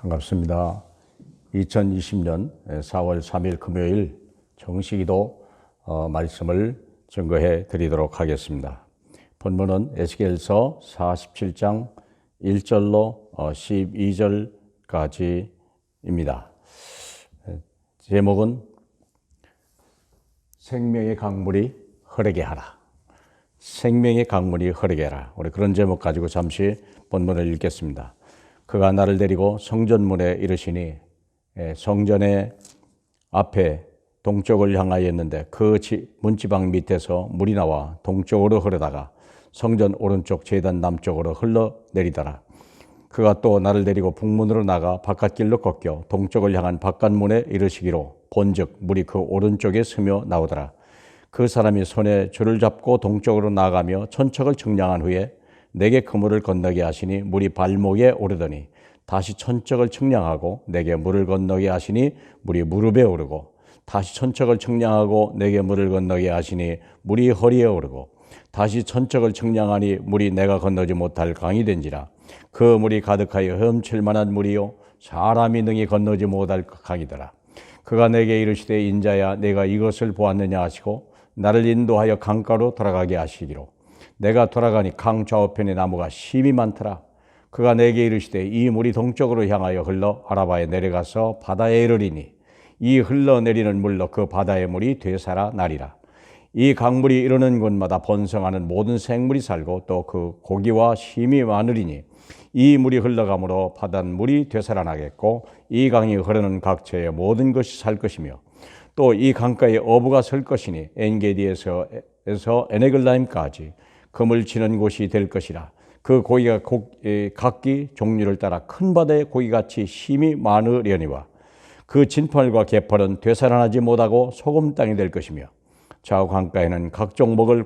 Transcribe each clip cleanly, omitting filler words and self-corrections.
반갑습니다. 2020년 4월 3일 금요일 정식기도 말씀을 증거해 드리도록 하겠습니다. 본문은 에스겔서 47장 1절로 12절까지입니다. 제목은 생명의 강물이 흐르게 하라. 생명의 강물이 흐르게 하라. 우리 그런 제목 가지고 잠시 본문을 읽겠습니다. 그가 나를 데리고 성전문에 이르시니 성전의 앞에 동쪽을 향하여 있는데 그 문지방 밑에서 물이 나와 동쪽으로 흐르다가 성전 오른쪽 제단 남쪽으로 흘러내리더라. 그가 또 나를 데리고 북문으로 나가 바깥길로 꺾여 동쪽을 향한 바깥문에 이르시기로 본즉 물이 그 오른쪽에 스며 나오더라. 그 사람이 손에 줄을 잡고 동쪽으로 나아가며 천척을 측량한 후에 내게 그물을 건너게 하시니 물이 발목에 오르더니 다시 천척을 측량하고 내게 물을 건너게 하시니 물이 무릎에 오르고 다시 천척을 측량하고 내게 물을 건너게 하시니 물이 허리에 오르고 다시 천척을 측량하니 물이 내가 건너지 못할 강이 된지라. 그 물이 가득하여 헤엄칠 만한 물이요 사람이 능히 건너지 못할 강이더라. 그가 내게 이르시되 인자야 내가 이것을 보았느냐 하시고 나를 인도하여 강가로 돌아가게 하시기로. 내가 돌아가니 강 좌우편에 나무가 심이 많더라. 그가 내게 이르시되 이 물이 동쪽으로 향하여 흘러 아라바에 내려가서 바다에 이르리니 이 흘러내리는 물로 그 바다의 물이 되살아나리라. 이 강물이 이르는 곳마다 번성하는 모든 생물이 살고 또 그 고기와 심이 많으리니 이 물이 흘러가므로 바닷물이 되살아나겠고 이 강이 흐르는 각처의 모든 것이 살 것이며 또 이 강가에 어부가 설 것이니 엔게디에서 에네글라임까지 금을 치는 곳이 될 것이라. 그 고기가 각기 종류를 따라 큰 바다의 고기같이 힘이 많으려니와 그 진펄과 개펄은 되살아나지 못하고 소금 땅이 될 것이며 좌우 강가에는 각종 먹을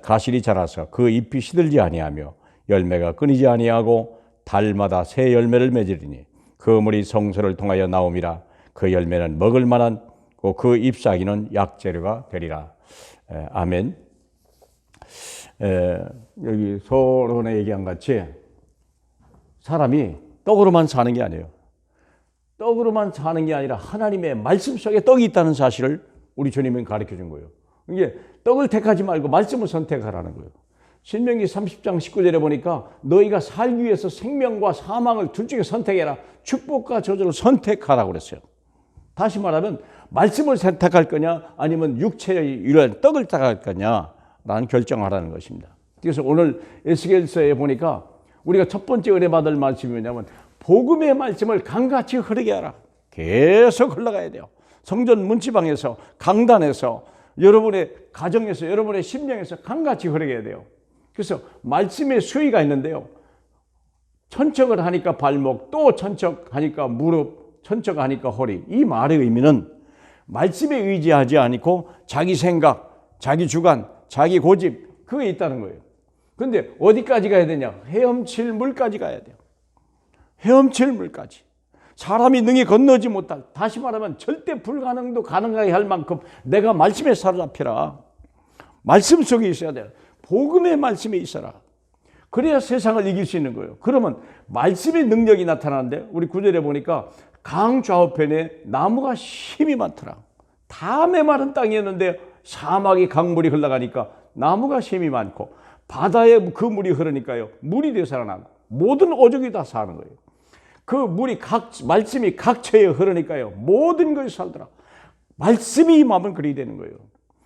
가실이 자라서 그 잎이 시들지 아니하며 열매가 끊이지 아니하고 달마다 새 열매를 맺으리니 그 물이 성소를 통하여 나옴이라. 그 열매는 먹을 만한 그 잎사귀는 약재료가 되리라. 아멘. 여기 서론에 얘기한 같이 사람이 떡으로만 사는 게 아니에요. 떡으로만 사는 게 아니라 하나님의 말씀 속에 떡이 있다는 사실을 우리 주님은 가르쳐 준 거예요. 이게 떡을 택하지 말고 말씀을 선택하라는 거예요. 신명기 30장 19절에 보니까 너희가 살기 위해서 생명과 사망을 둘 중에 선택해라. 축복과 저주를 선택하라고 그랬어요. 다시 말하면 말씀을 선택할 거냐 아니면 육체의 이런 떡을 택할 거냐 라는 결정하라는 것입니다. 그래서 오늘 에스겔서에 보니까 우리가 첫 번째 은혜 받을 말씀이 뭐냐면 복음의 말씀을 강같이 흐르게 하라. 계속 흘러가야 돼요. 성전 문지방에서 강단에서 여러분의 가정에서 여러분의 심령에서 강같이 흐르게 해야 돼요. 그래서 말씀의 수위가 있는데요. 천척을 하니까 발목, 또 천척하니까 무릎, 천척하니까 허리. 이 말의 의미는 말씀에 의지하지 않고 자기 생각, 자기 주관, 자기 고집 그게 있다는 거예요. 그런데 어디까지 가야 되냐? 헤엄칠 물까지 가야 돼요. 헤엄칠 물까지. 사람이 능히 건너지 못할, 다시 말하면 절대 불가능도 가능하게 할 만큼 내가 말씀에 사로잡히라. 말씀 속에 있어야 돼요. 복음의 말씀에 있어라. 그래야 세상을 이길 수 있는 거예요. 그러면 말씀의 능력이 나타나는데 우리 9절에 보니까 강 좌우편에 나무가 심이 많더라. 다 메마른 땅이었는데 사막이 강물이 흘러가니까 나무가 심이 많고 바다에 그 물이 흐르니까요. 물이 되살아나고 모든 어족이 다 사는 거예요. 그 물이 말씀이 각처에 흐르니까요. 모든 것이 살더라. 말씀이 임하면 그리 되는 거예요.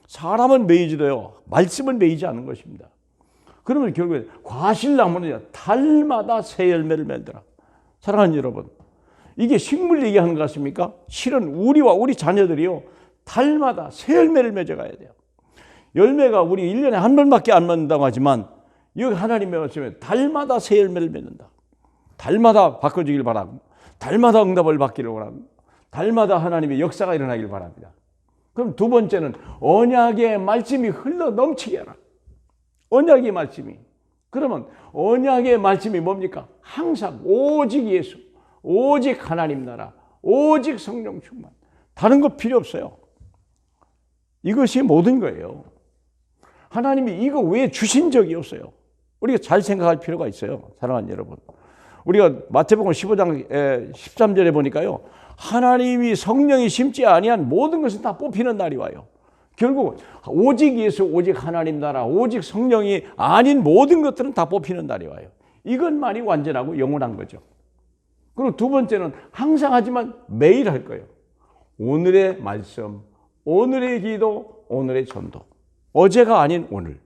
사람은 매이지도요. 말씀은 매이지 않는 것입니다. 그러면 결국에 과실나무는 달마다 새 열매를 맺더라. 사랑하는 여러분, 이게 식물 얘기하는 것 같습니까? 실은 우리와 우리 자녀들이요. 달마다 새 열매를 맺어가야 돼요. 열매가 우리 1년에 한 번밖에 안 맺는다고 하지만 여기 하나님의 말씀에 달마다 새 열매를 맺는다. 달마다 바꿔주길 바라고 달마다 응답을 받기를 바라고 달마다 하나님의 역사가 일어나길 바랍니다. 그럼 두 번째는 언약의 말씀이 흘러 넘치게 하라. 언약의 말씀이. 그러면 언약의 말씀이 뭡니까? 항상 오직 예수, 오직 하나님 나라, 오직 성령 충만. 다른 거 필요 없어요. 이것이 모든 거예요. 하나님이 이거 왜 주신 적이 없어요. 우리가 잘 생각할 필요가 있어요. 사랑하는 여러분. 우리가 마태복음 15장 13절에 보니까요. 하나님이 성령이 심지 아니한 모든 것은 다 뽑히는 날이 와요. 결국 오직 예수, 오직 하나님 나라, 오직 성령이 아닌 모든 것들은 다 뽑히는 날이 와요. 이것만이 완전하고 영원한 거죠. 그리고 두 번째는 항상 하지만 매일 할 거예요. 오늘의 말씀, 오늘의 기도, 오늘의 전도. 어제가 아닌 오늘.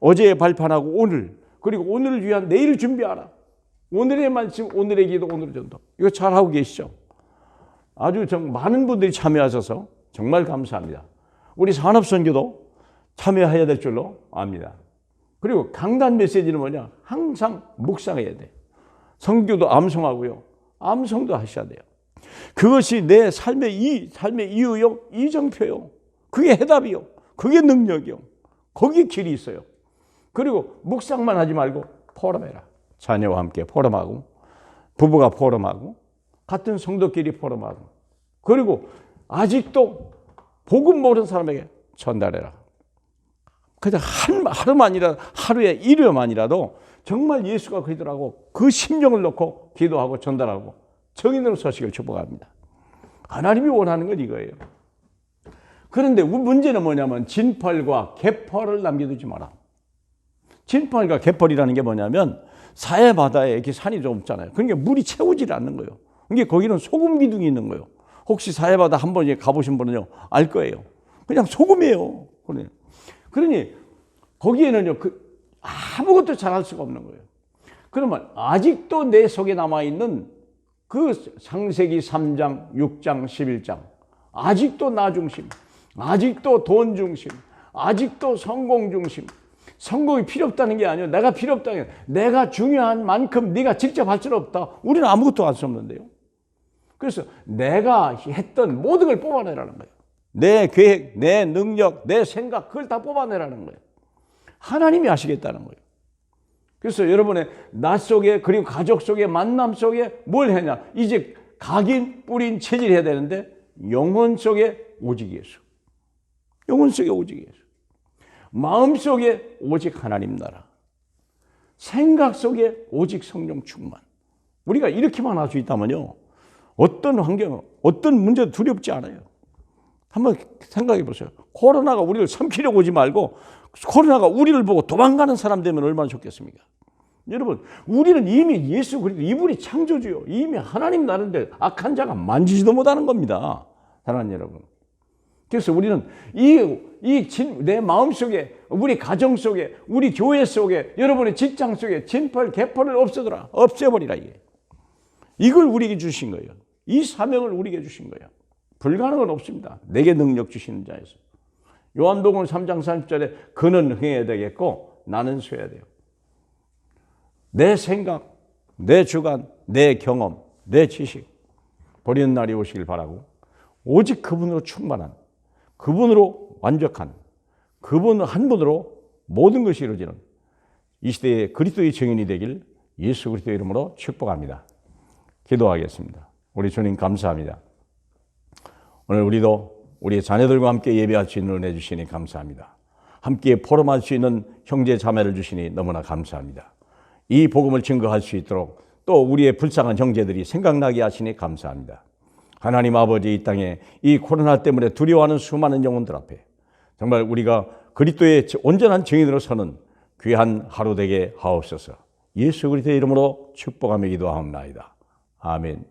어제의 발판하고 오늘. 그리고 오늘을 위한 내일 준비하라. 오늘의 말씀, 오늘의 기도, 오늘의 전도. 이거 잘하고 계시죠? 아주 많은 분들이 참여하셔서 정말 감사합니다. 우리 산업선교도 참여해야 될 줄로 압니다. 그리고 강단 메시지는 뭐냐? 항상 묵상해야 돼. 선교도 암송하고요. 암송도 하셔야 돼요. 그것이 내 삶의 이유요, 이정표요. 그게 해답이요. 그게 능력이요. 거기에 길이 있어요. 그리고 묵상만 하지 말고 포럼해라. 자녀와 함께 포럼하고, 부부가 포럼하고, 같은 성도끼리 포럼하고, 그리고 아직도 복음 모르는 사람에게 전달해라. 그냥 하루만이라도, 하루에 일요만이라도 정말 예수가 그리더라고 그 심령을 놓고 기도하고 전달하고 정인으로 서시길 축복합니다. 하나님이 원하는 건 이거예요. 그런데 문제는 뭐냐면 진펄과 개펄을 남겨두지 마라. 진펄과 개펄이라는 게 뭐냐면 사해 바다에 이렇게 산이 좀 없잖아요. 그러니까 물이 채우질 않는 거예요. 그러니까 거기는 소금 기둥이 있는 거예요. 혹시 사해 바다 한 번 가보신 분은요 알 거예요. 그냥 소금이에요. 그러니 거기에는요 아무것도 잘할 수가 없는 거예요. 그러면 아직도 내 속에 남아있는 그 창세기 3장, 6장, 11장 아직도 나 중심, 아직도 돈 중심, 아직도 성공 중심. 성공이 필요 없다는 게 아니에요. 내가 필요 없다는 게 내가 중요한 만큼 네가 직접 할 수는 없다. 우리는 아무것도 할 수 없는데요. 그래서 내가 했던 모든 걸 뽑아내라는 거예요. 내 계획, 내 능력, 내 생각 그걸 다 뽑아내라는 거예요. 하나님이 하시겠다는 거예요. 그래서 여러분의 나 속에 그리고 가족 속에 만남 속에 뭘 했냐. 이제 각인 뿌린 체질해야 되는데 영혼 속에 오직 예수. 영혼 속에 오직 예수. 마음 속에 오직 하나님 나라. 생각 속에 오직 성령 충만. 우리가 이렇게만 할 수 있다면요. 어떤 환경, 어떤 문제도 두렵지 않아요. 한번 생각해 보세요. 코로나가 우리를 삼키려고 오지 말고 코로나가 우리를 보고 도망가는 사람 되면 얼마나 좋겠습니까? 여러분, 우리는 이미 예수 그리스도 이분이 창조주요. 이미 하나님 나라인데 악한 자가 만지지도 못하는 겁니다. 사랑하는 여러분. 그래서 우리는 내 마음 속에, 우리 가정 속에, 우리 교회 속에, 여러분의 직장 속에 진펄, 개펄을 없애버리라. 이걸 우리에게 주신 거예요. 이 사명을 우리에게 주신 거예요. 불가능은 없습니다. 내게 능력 주시는 자에서. 요한복음 3장 30절에 그는 흥해야 되겠고 나는 쉬어야 돼요. 내 생각, 내 주관, 내 경험, 내 지식 버리는 날이 오시길 바라고 오직 그분으로 충만한, 그분으로 완벽한, 그분 한 분으로 모든 것이 이루어지는 이 시대의 그리스도의 증인이 되길 예수 그리스도의 이름으로 축복합니다. 기도하겠습니다. 우리 주님 감사합니다. 오늘 우리도 우리 자녀들과 함께 예배할 수 있는 은혜 주시니 감사합니다. 함께 포럼할 수 있는 형제 자매를 주시니 너무나 감사합니다. 이 복음을 증거할 수 있도록 또 우리의 불쌍한 형제들이 생각나게 하시니 감사합니다. 하나님 아버지, 이 땅에 이 코로나 때문에 두려워하는 수많은 영혼들 앞에 정말 우리가 그리스도의 온전한 증인으로 서는 귀한 하루 되게 하옵소서. 예수 그리스도의 이름으로 축복하며 기도하옵나이다. 아멘.